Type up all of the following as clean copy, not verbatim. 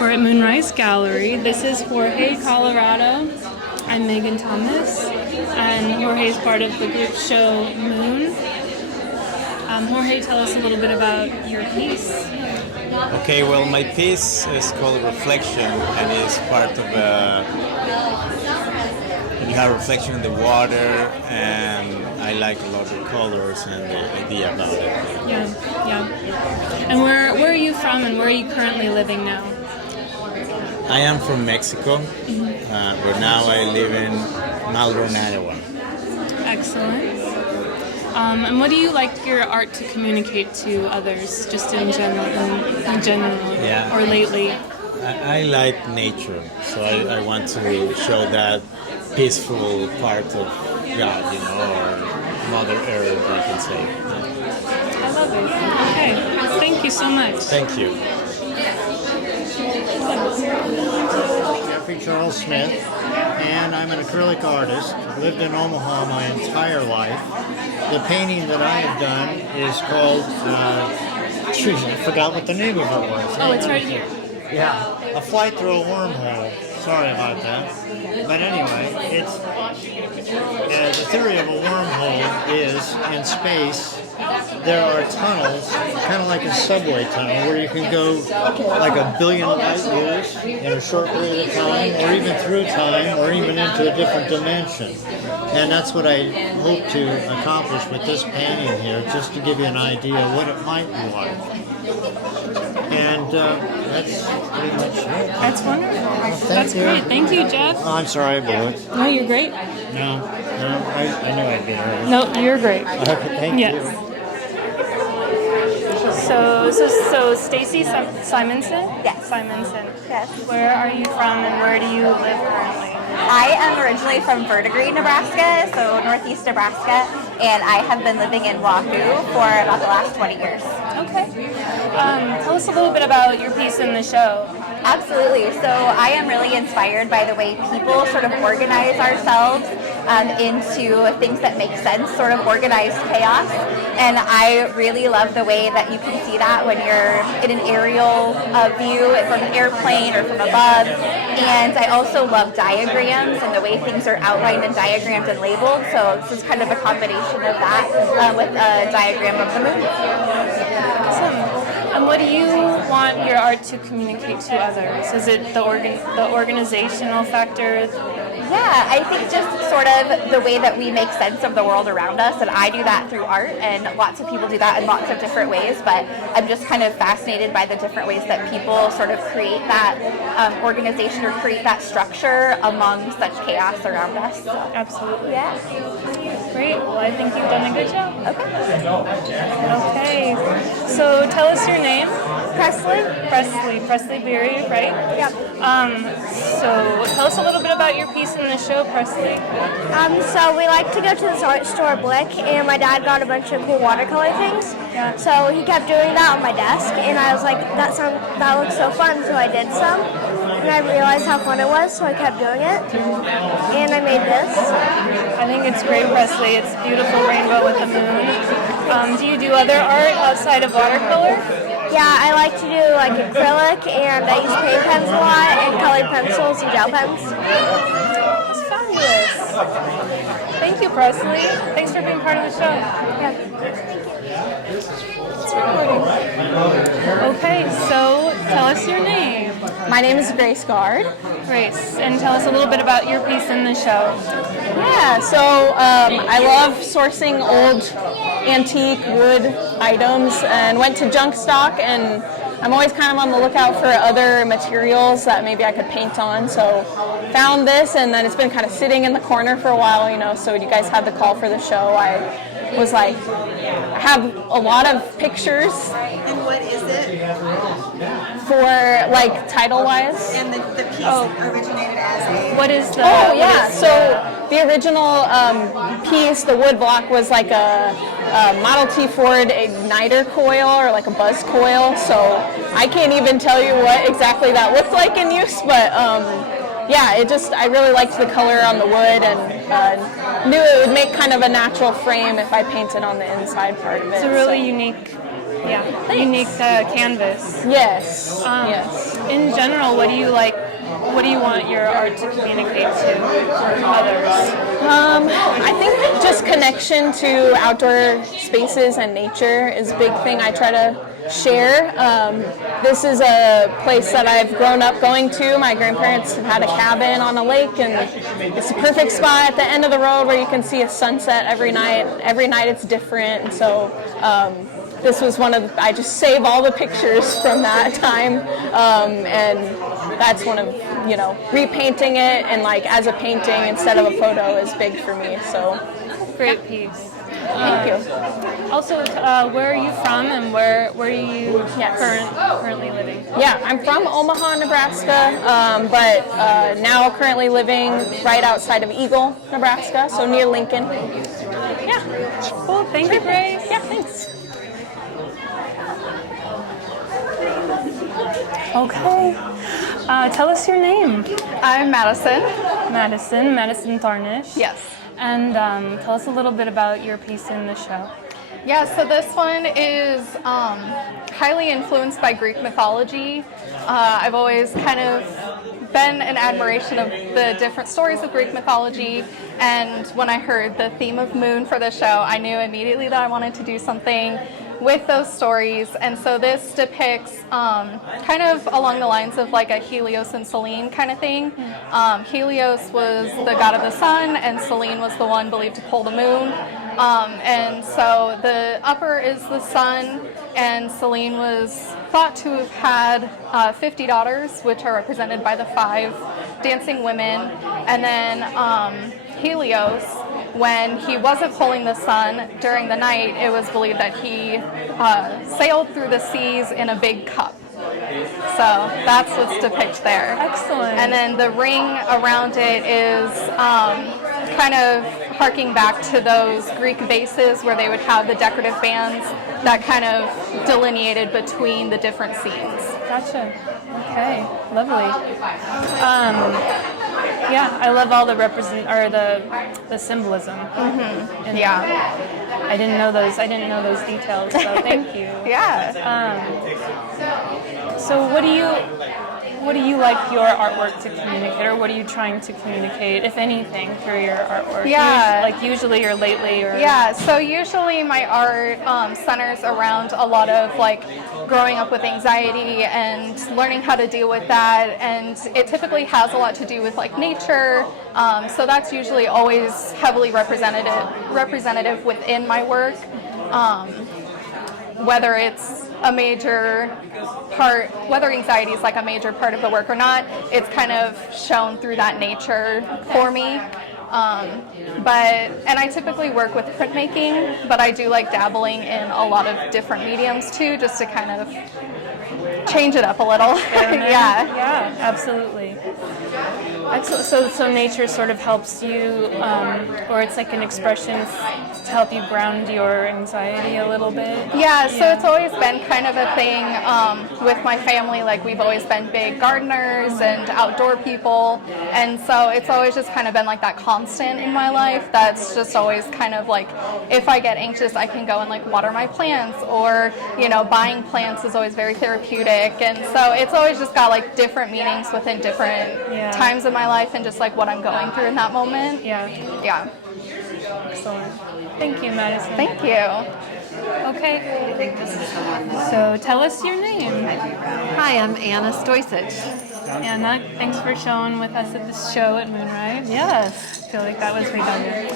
We're at MoonRise Gallery. This is Jorge, Colorado. I'm Megan Thomas, and Jorge is part of the group show Moon. Jorge, tell us a little bit about your piece. Okay, well, my piece is called Reflection, and is part of you have reflection in the water, and I like a lot of the colors and the idea about it. Yeah. And where are you from, and where are you currently living now? I am from Mexico, but now I live in Melbourne, Iowa. Excellent. And what do you like your art to communicate to others, just in general, Yeah. or lately? I like nature, so I want to show that peaceful part of God, or Mother Earth, you can say. I love it. Okay, thank you so much. Thank you. Jeffrey Charles Smith, and I'm an acrylic artist. I've lived in Omaha my entire life. The painting that I have done is called, I forgot what the name of it was. Oh, it's right here. Yeah, A Flight Through a Wormhole. Sorry about that. But anyway, it's the theory of a wormhole is in space there are tunnels, kind of like a subway tunnel, where you can go like 1 billion light years in a short period of time, or even through time, or even into a different dimension. And that's what I hope to accomplish with this painting here, just to give you an idea of what it might be like. And that's pretty much it. That's wonderful. Thank you. Great. Thank you, Jeff. Oh, I'm sorry I blew it. No, you're great. No, I knew I'd be there. No, you're great. Okay, thank Yes. you. So Staci Simonsen? Yes. Simonsen. Yes. Where are you from, and where do you live currently? I am originally from Verdigris, Nebraska, so northeast Nebraska, and I have been living in Wahoo for about the last 20 years. Okay. Tell us a little bit about your piece in the show. Absolutely. So I am really inspired by the way people sort of organize ourselves into things that make sense, sort of organized chaos. And I really love the way that you can see that when you're in an aerial view from an airplane or from above. And I also love diagrams and the way things are outlined and diagrammed and labeled. So this is kind of a combination of that with a diagram of the moon. Awesome. And what do you want your art to communicate to others? Is it the organizational factor? Yeah, I think just sort of the way that we make sense of the world around us, and I do that through art, and lots of people do that in lots of different ways, but I'm just kind of fascinated by the different ways that people sort of create that organization or create that structure among such chaos around us. So. Absolutely. Yeah. Great. Well, I think you've done a good job. Okay. Okay. So tell us your name. Presley Beery, right? Yep. So tell us a little bit about your piece in the show, Presley. So we like to go to this art store, Blick, and my dad got a bunch of cool watercolor things. Yeah. So he kept doing that on my desk, and I was like, that looks so fun, so I did some. And I realized how fun it was, so I kept doing it. And I made this. I think it's great, Presley. It's a beautiful rainbow with the moon. Do you do other art outside of watercolor? Yeah, I like to do like acrylic, and I use paint pens a lot, and colored pencils and gel pens. That's fabulous. Thank you, Presley. Thanks for being part of the show. Yeah. It's recording. Okay, so tell us your name. My name is Gaard. Grace, and tell us a little bit about your piece in the show. Yeah, so I love sourcing old antique wood items and went to junk stock, and I'm always kind of on the lookout for other materials that maybe I could paint on. So found this, and then it's been kind of sitting in the corner for a while, so you guys had the call for the show. I was like, I have a lot of pictures. And what is it? For like title-wise. And the piece originated as a... What is the... Oh, yeah. So the original piece, the wood block, was like a Model T Ford igniter coil, or like a buzz coil. So I can't even tell you what exactly that looked like in use, but yeah, I really liked the color on the wood, and knew it would make kind of a natural frame if I painted on the inside part of it. It's a really unique unique canvas. Yes. Yes. In general, what do you like? What do you want your art to communicate to others? I think just connection to outdoor spaces and nature is a big thing I try to share. This is a place that I've grown up going to. My grandparents have had a cabin on a lake, and it's a perfect spot at the end of the road where you can see a sunset every night. Every night it's different. And so this was I just save all the pictures from that time, and that's one of, repainting it and like as a painting instead of a photo is big for me. So great piece. Thank you. Also, where are you from, and where are you currently living? Yeah, I'm from Omaha, Nebraska, but now currently living right outside of Eagle, Nebraska, so near Lincoln. Yeah. Cool. Thank you, Grace. Yeah, thanks. Okay. Tell us your name. I'm Madison. Madison Tharnish. Yes. And tell us a little bit about your piece in the show. Yeah, so this one is highly influenced by Greek mythology. I've always kind of been an admiration of the different stories of Greek mythology, and when I heard the theme of moon for the show, I knew immediately that I wanted to do something with those stories. And so this depicts kind of along the lines of like a Helios and Selene kind of thing. Helios was the god of the sun, and Selene was the one believed to pull the moon. And so the upper is the sun, and Selene was thought to have had 50 daughters, which are represented by the 5 dancing women. And then Helios, when he wasn't pulling the sun during the night, it was believed that he sailed through the seas in a big cup. So that's what's depicted there. Excellent. And then the ring around it is kind of harking back to those Greek vases where they would have the decorative bands that kind of delineated between the different scenes. Gotcha. Okay. Lovely. Yeah, I love all the the symbolism. Mm-hmm. Yeah. I didn't know those details, so thank you. Yeah. So what do you like your artwork to communicate, or what are you trying to communicate, if anything, through your artwork? Yeah. Usually or lately, or Yeah, so usually my art centers around a lot of like growing up with anxiety and learning how to deal with that, and it typically has a lot to do with like nature. So that's usually always heavily representative within my work. Whether it's a major part, whether anxiety is like a major part of the work or not, it's kind of shown through that nature for me. And I typically work with printmaking, but I do like dabbling in a lot of different mediums too, just to kind of change it up a little. Yeah, absolutely. Excellent. So nature sort of helps you, or it's like an expression to help you ground your anxiety a little bit. Yeah, so it's always been kind of a thing with my family. Like we've always been big gardeners and outdoor people, and so it's always just kind of been like that constant in my life. That's just always kind of like, if I get anxious, I can go and like water my plants, or buying plants is always very therapeutic, and so it's always just got like different meanings within different times of my life and just like what I'm going through in that moment. Yeah. Excellent. Thank you, Madison. Thank you. Okay. So tell us your name. Hi, I'm Anna Stoysich. Anna, thanks for showing with us at this show at MoonRise. Yes. I feel like that was redundant.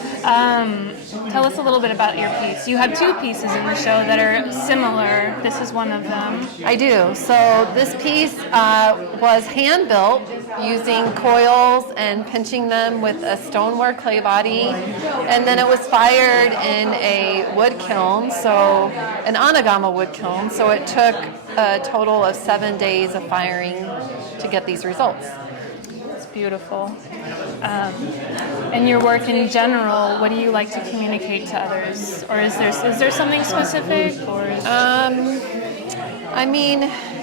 Tell us a little bit about your piece. You have 2 pieces in the show that are similar. This is one of them. I do. So this piece was hand-built using coils and pinching them with a stoneware clay body. And then it was fired in a wood kiln, so an anagama wood kiln. So it took a total of 7 days of firing to get these results. It's beautiful. And your work in general, what do you like to communicate to others? Or is there something specific? Or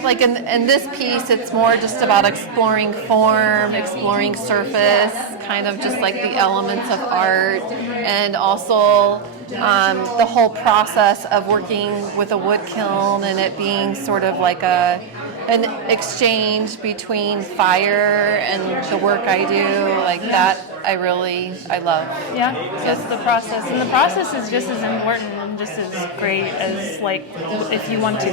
like in this piece, it's more just about exploring form, exploring surface, kind of just like the elements of art, and also the whole process of working with a wood kiln and it being sort of like an exchange between fire and the work I do, like that I love. Yeah, just the process. And the process is just as important and just as great as, like, if you want to,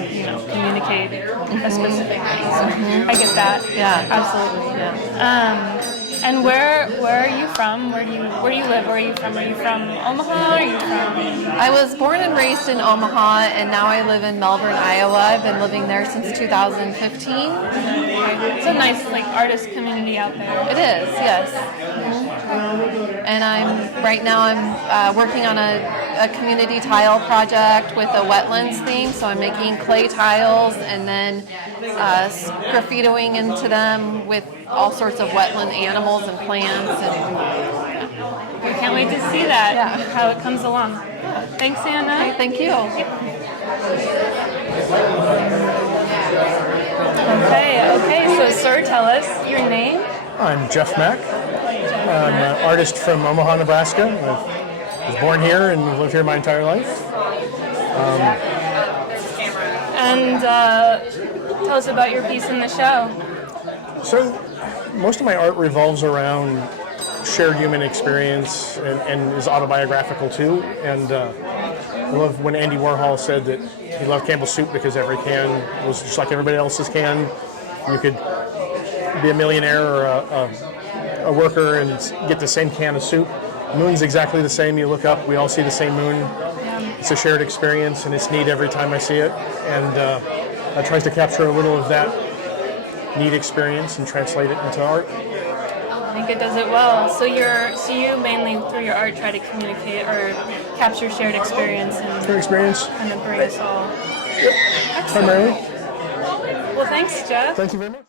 communicate a specific thing. So I get that. Yeah. Absolutely. Yeah. And where are you from? Where do you live? Where are you from? Are you from Omaha? Are you from... I was born and raised in Omaha, and now I live in Melbourne, Iowa. I've been living there since 2015. It's a nice, like, artist community out there. It is, yes. And right now I'm working on a community tile project with a wetlands theme, so I'm making clay tiles and then graffitoing into them with all sorts of wetland animals and plants. And We can't wait to see that, how it comes along. Thanks, Anna. Okay, thank you. Okay, so sir, tell us your name. I'm Jeff Mack. I'm an artist from Omaha, Nebraska. I was born here and lived here my entire life. And tell us about your piece in the show. So most of my art revolves around shared human experience and is autobiographical too. And I love when Andy Warhol said that he loved Campbell's soup because every can was just like everybody else's can. You could be a millionaire or a worker and get the same can of soup. Moon's exactly the same. You look up, we all see the same moon. It's a shared experience, and it's neat every time I see it. And that tries to capture a little of that neat experience and translate it into art. I think it does it well. So you mainly through your art try to communicate or capture shared experience and kind of bring us all. Yep. Primarily. Well, thanks, Jeff. Thank you very much.